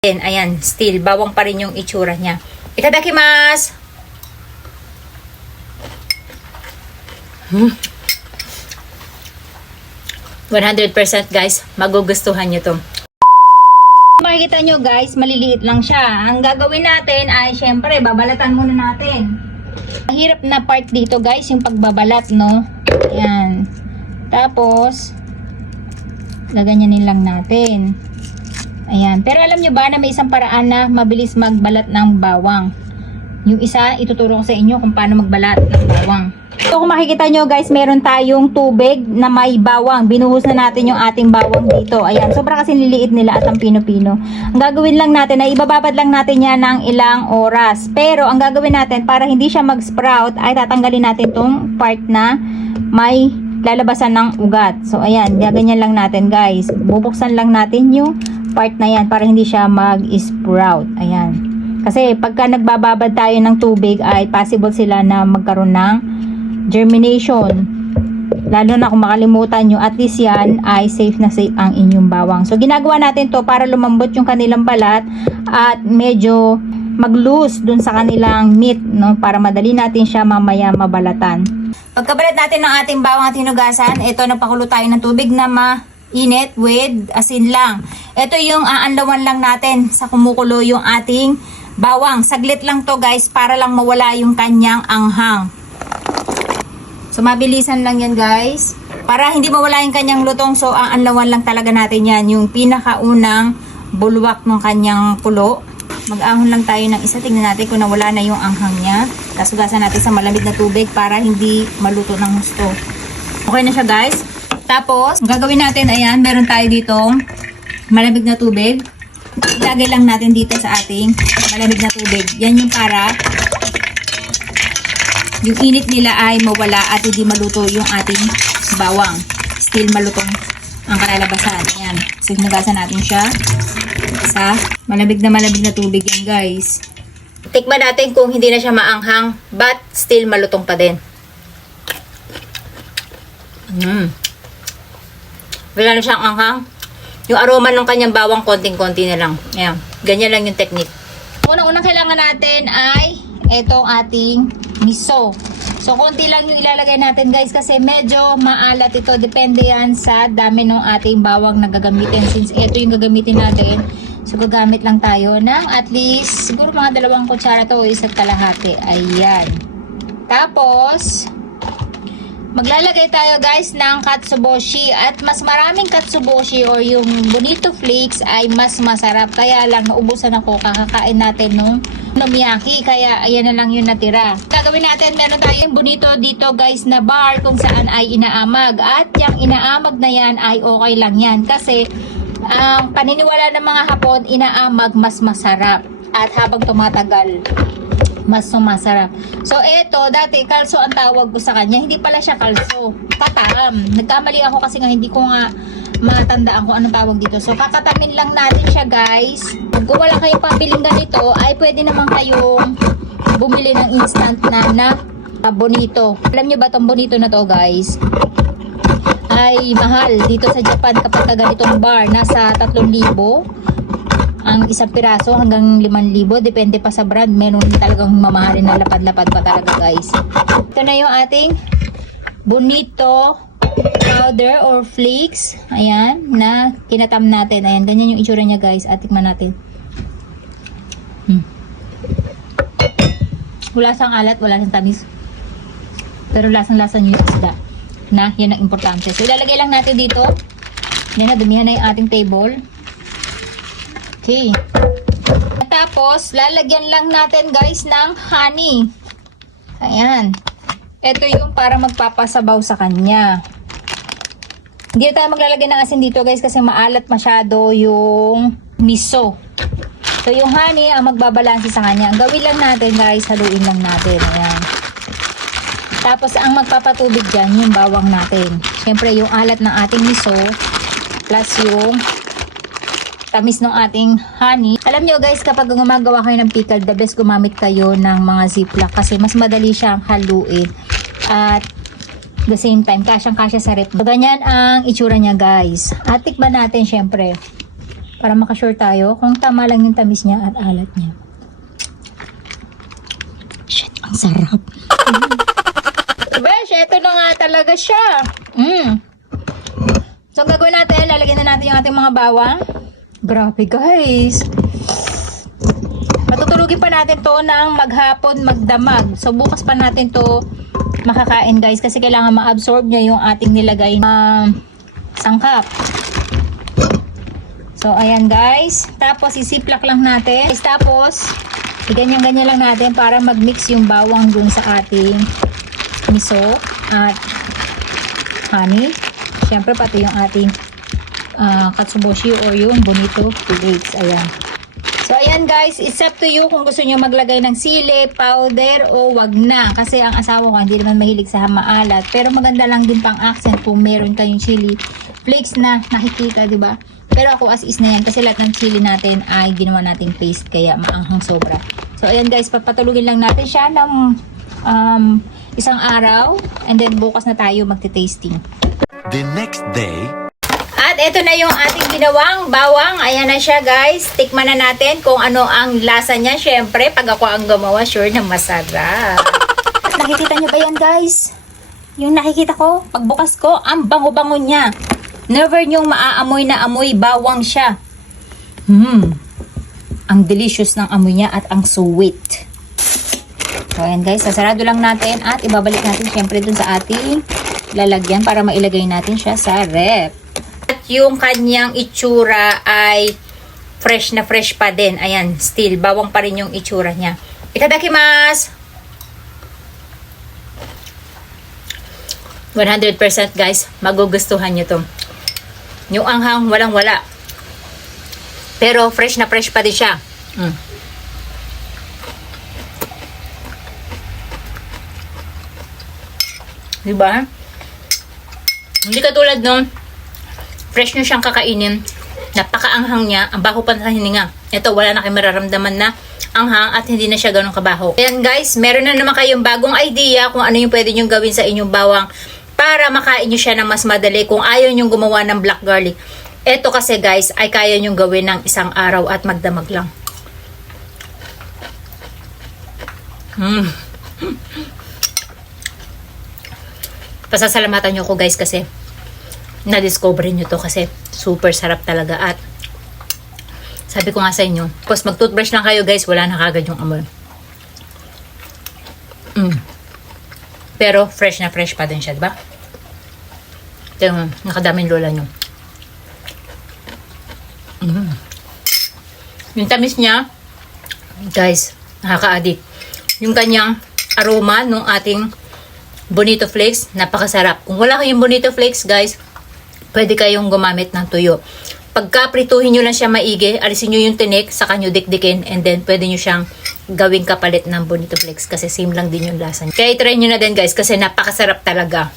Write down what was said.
Ayan, still, bawang pa rin yung itsura niya. Itadakimasu! 100% guys, magugustuhan nyo to. Makikita nyo guys, maliliit lang siya. Ang gagawin natin ay syempre, babalatan muna natin. Mahirap na part dito guys, yung pagbabalat, no? Ayan. Tapos, gaganyanin lang natin. Ayan. Pero alam nyo ba na may isang paraan na mabilis magbalat ng bawang? Yung isa, ituturo ko sa inyo kung paano magbalat ng bawang. So kung makikita nyo guys, meron tayong tubig na may bawang. Binuhos na natin yung ating bawang dito. Ayan. Sobra kasi liliit nila at ang pino-pino. Ang gagawin lang natin ay ibababad lang natin yan ng ilang oras. Pero ang gagawin natin para hindi siya mag-sprout ay tatanggalin natin tong part na may lalabasan ng ugat. So ayan, gaganyan lang natin guys. Bubuksan lang natin yung part na yan para hindi siya mag-sprout. Ayan. Kasi pagka nagbababad tayo ng tubig ay possible sila na magkaroon ng germination. Lalo na kung makalimutan nyo, at least yan ay safe na safe ang inyong bawang. So ginagawa natin to para lumambot yung kanilang balat at medyo mag-loose dun sa kanilang meat, no? Para madali natin siya mamaya mabalatan. Pagkabalat natin ng ating bawang at hinugasan, ito nagpakulo tayo ng tubig na mainit with asin lang. Ito yung aanlawan lang natin sa kumukulo yung ating bawang. Saglit lang to guys para lang mawala yung kanyang anghang. So mabilisan lang yan guys. Para hindi mawala yung kanyang lutong, so aanlawan lang talaga natin yan. Yung pinakaunang bulwak ng kanyang kulo. Mag-ahon lang tayo ng isa. Tingnan natin kung nawala na yung anghang niya. Tapos hugasan natin sa malamig na tubig para hindi maluto ng gusto. Okay na siya guys. Tapos, ang gagawin natin, ayan, meron tayo ditong malamig na tubig. Ilagay lang natin dito sa ating malamig na tubig. Yan yung para yung init nila ay mawala at hindi maluto yung ating bawang. Still malutong ang kalalabasan. Ayan. So, hinugasan natin siya sa malamig na tubig yan guys. Tikman natin kung hindi na siya maanghang but still malutong pa din. Wala na siyang anghang. Yung aroma ng kanyang bawang konting-konti na lang. Ayan. Ganyan lang yung technique. Unang-unang kailangan natin ay itong ating miso. So, konti lang yung ilalagay natin guys kasi medyo maalat ito. Depende yan sa dami ng ating bawang na gagamitin. Since ito yung gagamitin natin, so gagamit lang tayo ng at least siguro mga 2 kutsara to o 1 kalahati. Ayan. Tapos, maglalagay tayo guys ng katsuboshi at mas maraming katsuboshi or yung bonito flakes ay mas masarap. Kaya lang naubusan ako kakakain natin nung nomiyaki. Kaya ayan na lang yung natira. Gagawin natin, meron tayong bonito dito guys na bar kung saan ay inaamag. At yung inaamag na yan ay okay lang yan. Kasi ang paniniwala ng mga Hapon, inaamag mas masarap. At habang tumatagal, mas sumasarap. So, eto, dati, kalso ang tawag ko sa kanya. Hindi pala siya kalso. Katam. Nagkamali ako kasi nga hindi ko nga matandaan kung anong tawag dito. So, kakatamin lang natin siya, guys. Kung wala kayong pambiling ganito, ay pwede naman kayong bumili ng instant na bonito. Alam nyo ba itong bonito na to, guys? Ay mahal. Dito sa Japan, kapag ganitong bar, nasa 3,000. Ang isang piraso hanggang 5,000. Depende pa sa brand. Meron talagang mamahalin na lapad-lapad pa talaga guys. Ito na yung ating bonito powder or flakes. Ayan. Na kinatam natin. Ayan. Ganyan yung itsura niya guys. At tikman natin. Wala siyang alat. Wala siyang tamis. Pero lasang-lasa niyo yung isda. Na yan ang importante. So ilalagay lang natin dito. Yan na. Dumihan na yung ating table. Okay. Tapos, lalagyan lang natin guys ng honey. Ayan. Ito yung para magpapasabaw sa kanya. Hindi tayo maglalagay ng asin dito guys kasi maalat masyado yung miso. So, yung honey ang magbabalanse sa kanya. Ang gawin lang natin guys, haluin lang natin. Ayan. Tapos, ang magpapatubig dyan, yung bawang natin. Siyempre, yung alat ng ating miso plus yung tamis ng ating honey. Alam nyo guys, kapag gumagawa kayo ng pickle, the best gumamit kayo ng mga ziplock kasi mas madali siyang haluin. At the same time, kasyang-kasya sa rep. So, ganyan ang itsura niya guys. At tikman natin syempre. Para makasure tayo kung tama lang yung tamis niya at alat niya. Shit, ang sarap. Besh, eto na nga talaga siya. So, ang gagawin natin, lalagyan na natin yung ating mga bawang. Grabe, guys. Matutulugin pa natin to ng maghapon, magdamag. So, bukas pa natin to makakain, guys. Kasi kailangan ma-absorb niya yung ating nilagay na sangkap. So, ayan, guys. Tapos, isiplak lang natin. Tapos, ganyan-ganyan lang natin para mag-mix yung bawang dun sa ating miso at honey. Siyempre, pati yung ating katsuboshi or yung bonito flakes. Ayan. So, ayan guys, it's up to you kung gusto nyo maglagay ng sili, powder, o wag na. Kasi ang asawa ko, hindi naman mahilig sa maalat. Pero maganda lang din pang accent kung meron kayong chili flakes na nakikita, di ba? Pero ako as is na yan kasi lahat ng chili natin ay ginawa nating paste kaya maanghang sobra. So, ayan guys, papatulugin lang natin siya ng isang araw and then bukas na tayo magte-tasting. The next day. At ito na yung ating ginawang bawang. Ayan na siya guys. Tikman na natin kung ano ang lasa niya. Syempre, pag ako ang gumawa, sure na masarap. Nakikita nyo ba yan guys? Yung nakikita ko, pagbukas ko, ang bango-bango niya. Never nyong maaamoy na amoy bawang siya. Ang delicious ng amoy niya at ang sweet. So ayan guys, sasarado lang natin at ibabalik natin syempre dun sa ating lalagyan para mailagay natin siya sa rep. At yung kanyang itsura ay fresh na fresh pa din. Ayan, still, bawang pa rin yung itsura niya. Itadakimasu! 100% guys, magugustuhan nyo to. Yung anghang, walang wala. Pero fresh na fresh pa din siya. Diba? Hindi katulad nung fresh nyo siyang kakainin. Napakaanghang niya. Ang baho pa sa hininga. Ito, wala na kayo mararamdaman na anghang at hindi na siya ganun kabaho. Ayan guys, meron na naman kayong bagong idea kung ano yung pwede nyo gawin sa inyong bawang para makain nyo siya ng mas madali kung ayaw nyo gumawa ng black garlic. Ito kasi guys, ay kaya nyo gawin ng isang araw at magdamag lang. Pasasalamatan nyo ko guys kasi na-discover nyo to kasi super sarap talaga at sabi ko nga sa inyo, tapos mag-toothbrush lang kayo guys, wala na kagad yung amoy. Pero fresh na fresh pa din siya, diba? Ito yung nakadaming lola nyo. Yung tamis niya, guys, nakaka-addict. Yung kanyang aroma nung ating bonito flakes, napakasarap. Kung wala kayong bonito flakes, guys, pwede kayong gumamit ng tuyo. Pagka prituhin nyo lang siya maigi, alisin nyo yung tinik, saka nyo dikdikin, and then pwede nyo siyang gawing kapalit ng bonito flakes kasi same lang din yung lasa niya. Kaya try nyo na din guys kasi napakasarap talaga.